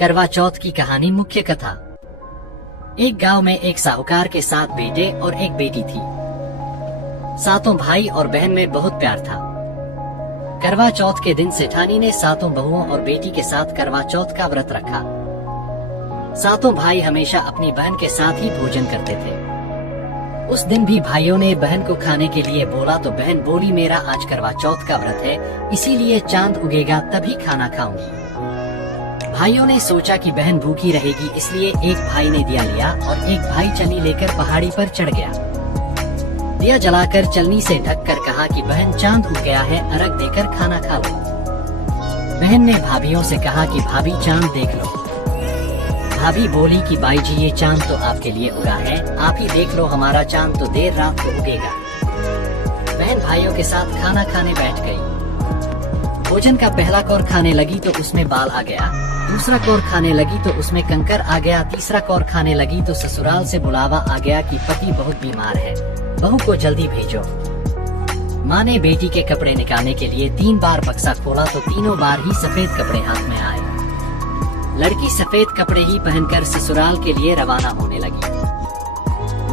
करवा चौथ की कहानी। मुख्य कथा। एक गांव में एक साहूकार के 7 बेटे और एक बेटी थी। सातों भाई और बहन में बहुत प्यार था। करवा चौथ के दिन सेठानी ने सातों बहुओं और बेटी के साथ करवा चौथ का व्रत रखा। सातों भाई हमेशा अपनी बहन के साथ ही भोजन करते थे। उस दिन भी भाइयों ने बहन को खाने के लिए बोला तो बहन बोली, मेरा आज करवा चौथ का व्रत है, इसीलिए चांद उगेगा तभी खाना खाऊंगी। भाइयों ने सोचा कि बहन भूखी रहेगी, इसलिए एक भाई ने दिया लिया और एक भाई चलनी लेकर पहाड़ी पर चढ़ गया। दिया जलाकर चलनी से ढक कर कहा कि बहन चांद उग गया है, अर्घ देकर खाना खा लो। बहन ने भाभियों से कहा कि भाभी चांद देख लो। भाभी बोली कि बाई जी ये चांद तो आपके लिए उगा है, आप ही देख लो, हमारा चांद तो देर रात को उगेगा। बहन भाइयों के साथ खाना खाने बैठ गई। भोजन का पहला कौर खाने लगी तो उसमें बाल आ गया, दूसरा कौर खाने लगी तो उसमें कंकर आ गया, तीसरा कौर खाने लगी तो ससुराल से बुलावा आ गया कि पति बहुत बीमार है, बहू को जल्दी भेजो। माँ ने बेटी के कपड़े निकालने के लिए 3 बार बक्सा खोला तो तीनों बार ही सफेद कपड़े हाथ में आए। लड़की सफेद कपड़े ही पहनकर ससुराल के लिए रवाना होने लगी।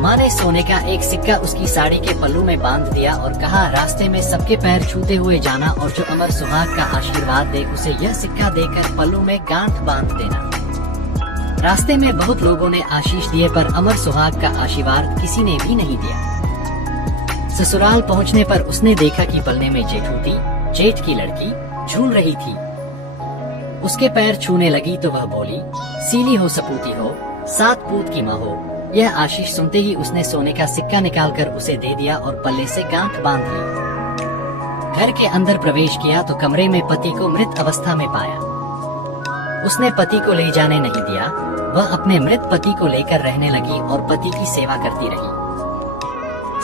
माँ ने सोने का एक सिक्का उसकी साड़ी के पल्लू में बांध दिया और कहा, रास्ते में सबके पैर छूते हुए जाना और जो अमर सुहाग का आशीर्वाद दे उसे यह सिक्का देकर पल्लू में गांठ बांध देना। रास्ते में बहुत लोगों ने आशीष दिए पर अमर सुहाग का आशीर्वाद किसी ने भी नहीं दिया। ससुराल पहुँचने पर उसने देखा कि पलने में जेठू थी। जेठ की लड़की झूल रही थी। उसके पैर छूने लगी तो वह बोली, सीली हो सपूती हो, 7 पूत की माँ हो। यह आशीष सुनते ही उसने सोने का सिक्का निकालकर उसे दे दिया और पल्ले से गांठ बांध ली। घर के अंदर प्रवेश किया तो कमरे में पति को मृत अवस्था में पाया। उसने पति को ले जाने नहीं दिया। वह अपने मृत पति को लेकर रहने लगी और पति की सेवा करती रही।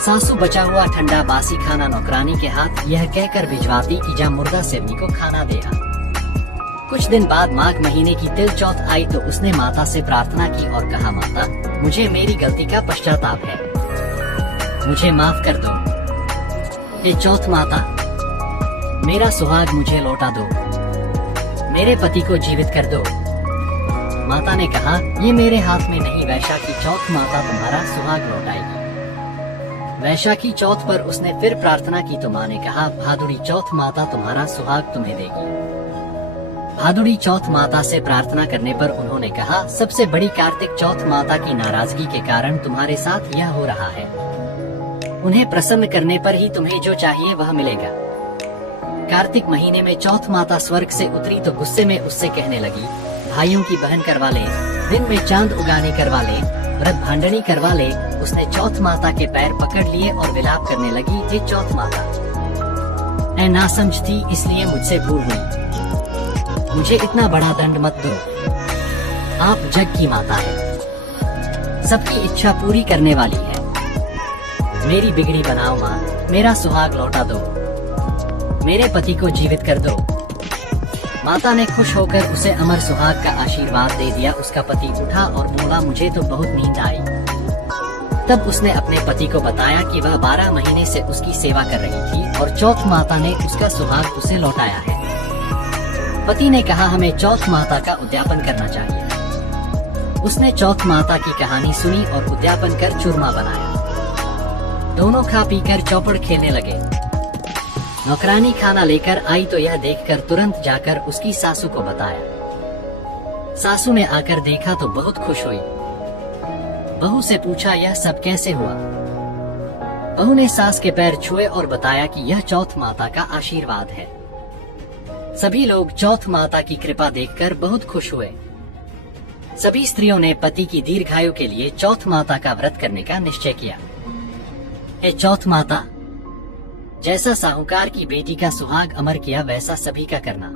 सासू बचा हुआ ठंडा बासी खाना नौकरानी के हाथ यह कहकर भिजवाती कि जा मुर्दा सेवनी को खाना दे आ। कुछ दिन बाद माघ महीने की तिल चौथ आई तो उसने माता से प्रार्थना की और कहा, माता मुझे मेरी गलती का पश्चाताप है, मुझे माफ कर दो। ये चौथ माता, मेरा सुहाग मुझे लौटा दो, मेरे पति को जीवित कर दो। माता ने कहा, ये मेरे हाथ में नहीं, वैशाखी चौथ माता तुम्हारा सुहाग लौटाएगी। वैशाखी चौथ पर उसने फिर प्रार्थना की तो माँ ने कहा, भादुड़ी चौथ माता तुम्हारा सुहाग तुम्हें देगी। भादुड़ी चौथ माता से प्रार्थना करने पर उन्होंने कहा, सबसे बड़ी कार्तिक चौथ माता की नाराजगी के कारण तुम्हारे साथ यह हो रहा है। उन्हें प्रसन्न करने पर ही तुम्हें जो चाहिए वह मिलेगा। कार्तिक महीने में चौथ माता स्वर्ग से उतरी तो गुस्से में उससे कहने लगी, भाइयों की बहन करवा ले, दिन में चांद उगाने करवा ले, व्रत भांडनी करवा ले। उसने चौथ माता के पैर पकड़ लिए और विलाप करने लगी, हे चौथ माता, मैं नासमझ थी इसलिए मुझसे भूल हुई, मुझे इतना बड़ा दंड मत दो। आप जग की माता है, सबकी इच्छा पूरी करने वाली है। मेरी बिगड़ी बनाओ माँ, मेरा सुहाग लौटा दो, मेरे पति को जीवित कर दो। माता ने खुश होकर उसे अमर सुहाग का आशीर्वाद दे दिया। उसका पति उठा और बोला, मुझे तो बहुत नींद आई। तब उसने अपने पति को बताया कि वह 12 महीने से उसकी सेवा कर रही थी और चौथ माता ने उसका सुहाग उसे लौटाया है। पति ने कहा, हमें चौथ माता का उद्यापन करना चाहिए। उसने चौथ माता की कहानी सुनी और उद्यापन कर चूरमा बनाया। दोनों खा पीकर चौपड़ खेलने लगे। नौकरानी खाना लेकर आई तो यह देखकर तुरंत जाकर उसकी सासू को बताया। सासू ने आकर देखा तो बहुत खुश हुई। बहू से पूछा, यह सब कैसे हुआ? बहू ने सास के पैर छुए और बताया कि यह चौथ माता का आशीर्वाद है। सभी लोग चौथ माता की कृपा देखकर बहुत खुश हुए। सभी स्त्रियों ने पति की दीर्घायु के लिए चौथ माता का व्रत करने का निश्चय किया। हे चौथ माता, जैसा साहूकार की बेटी का सुहाग अमर किया वैसा सभी का करना।